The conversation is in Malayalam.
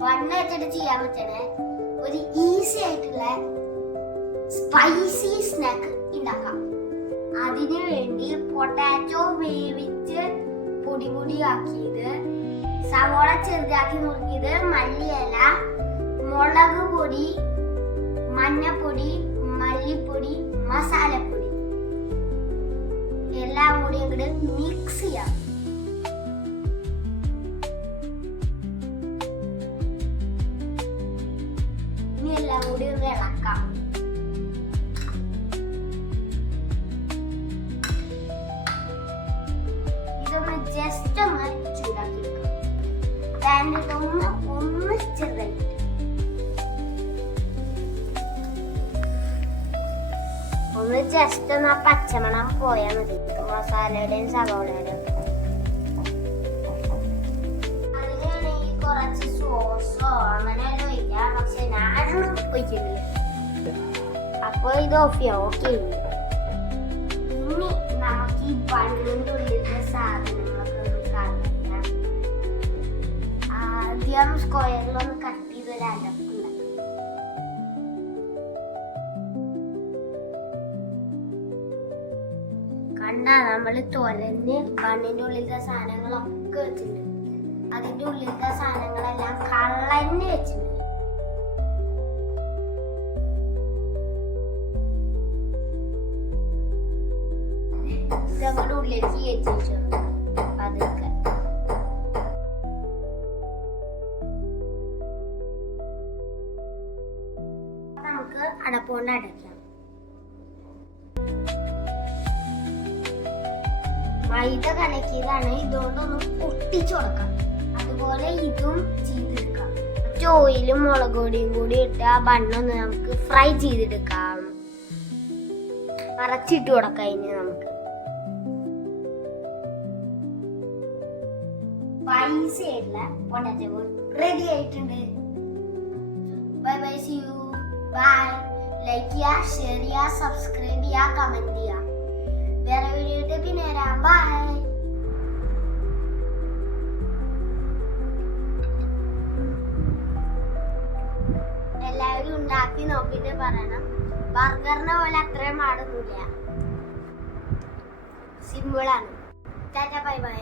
ബണ്ണ് വെച്ചിട്ട് ചെയ്യാൻ പറ്റണ ഒരു ഈസി ആയിട്ടുള്ള സ്പൈസി സ്നാക്ക് ഉണ്ടാക്കാം. അതിനു വേണ്ടി പൊട്ടാറ്റോ വേവിച്ച് പൊടി പൊടിയാക്കിയത്, സവോള ചെറുതാക്കി നുറുക്കിയത്, മല്ലിയില, മുളക് പൊടി, മഞ്ഞപ്പൊടി, മല്ലിപ്പൊടി, മസാലപ്പൊടി എല്ലാം കൂടി അങ്ങോട്ട് മിക്സ് ചെയ്യാം. ഇനി എല്ലാം കൂടി ഒന്ന് ഇളക്കാം. ഇതൊന്ന് ജസ്റ്റ് ഒന്ന് ചൂടാക്കി എടുക്കാം. ഒന്ന് ചെറുതായിട്ട് ഒന്ന് ജസ്റ്റ് ഒന്ന് ആ പച്ചമണം പോയാൽ മതി, മസാലയുടെയും സവോളയുടെയും. അതിനാണെങ്കിൽ കുറച്ച് സോസോ അങ്ങനെ ഒഴിക്കാം, പക്ഷെ ഞാനൊന്നും ഒഴിക്കുന്നില്ല. അപ്പൊ ഇത് ഓഫ് ചെയ്യാം. ഓക്കെ, ഇനി നമുക്ക് ഈ ബണ്ണിന്റെ ഉള്ളിലത്തെ സാധനങ്ങളൊക്കെ ഒന്ന് കളയാം. ആദ്യം സ്ക്വയറിലൊന്ന് കട്ട് ചെയ്ത് ഒരു അടപ്പ്. കണ്ടാ നമ്മള് തുരന്ന് ബണ്ണിന്റെ ഉള്ളിലത്തെ സാധനങ്ങളൊക്കെ വെച്ചിട്ടുണ്ട്. അതിന്റെ ഉള്ളിലത്തെ സാധനങ്ങളെല്ലാം കള്ളന്നെ വെച്ചിട്ടുണ്ട്. ഇതങ്ങോട്ട് ഉള്ളിലേക്ക് കയറ്റി അതൊക്കെ നമുക്ക് അടപ്പുകൊണ്ട് അടയ്ക്കാം. മൈദ കലക്കിയതാണ്, ഇതുകൊണ്ടൊന്ന് പൊട്ടിച്ചു കൊടുക്കാം. അതുപോലെ ഇതും ചെയ്തെടുക്കാം. കുറച്ച് ഓയിലും മുളക് പൊടിയും കൂടി ഇട്ട് ആ ബണ്ണൊന്ന് നമുക്ക് ഫ്രൈ ചെയ്തെടുക്കാം. മറച്ചിട്ട് കൊടുക്കാം. ഇനി നമുക്ക് സ്പൈസി ആയിട്ടുള്ള പൊട്ടാറ്റോ റെഡി ആയിട്ടുണ്ട്. Bye bye, see you, bye. Like ചെയ്യുക, ഷെയർ ചെയ്യുക, സബ്സ്ക്രൈബ് ചെയ്യുക, കമന്റ് ചെയ്യുക. വേറെ വീഡിയോ പിന്നെ വരാം. ബൈ. എല്ലാവരും ഉണ്ടാക്കി നോക്കിയിട്ട് പറയണം. ബർഗറിനെ പോലെ അത്രയും പാടൊന്നുമില്ല, സിമ്പിളാണ്. Tata, bye bye.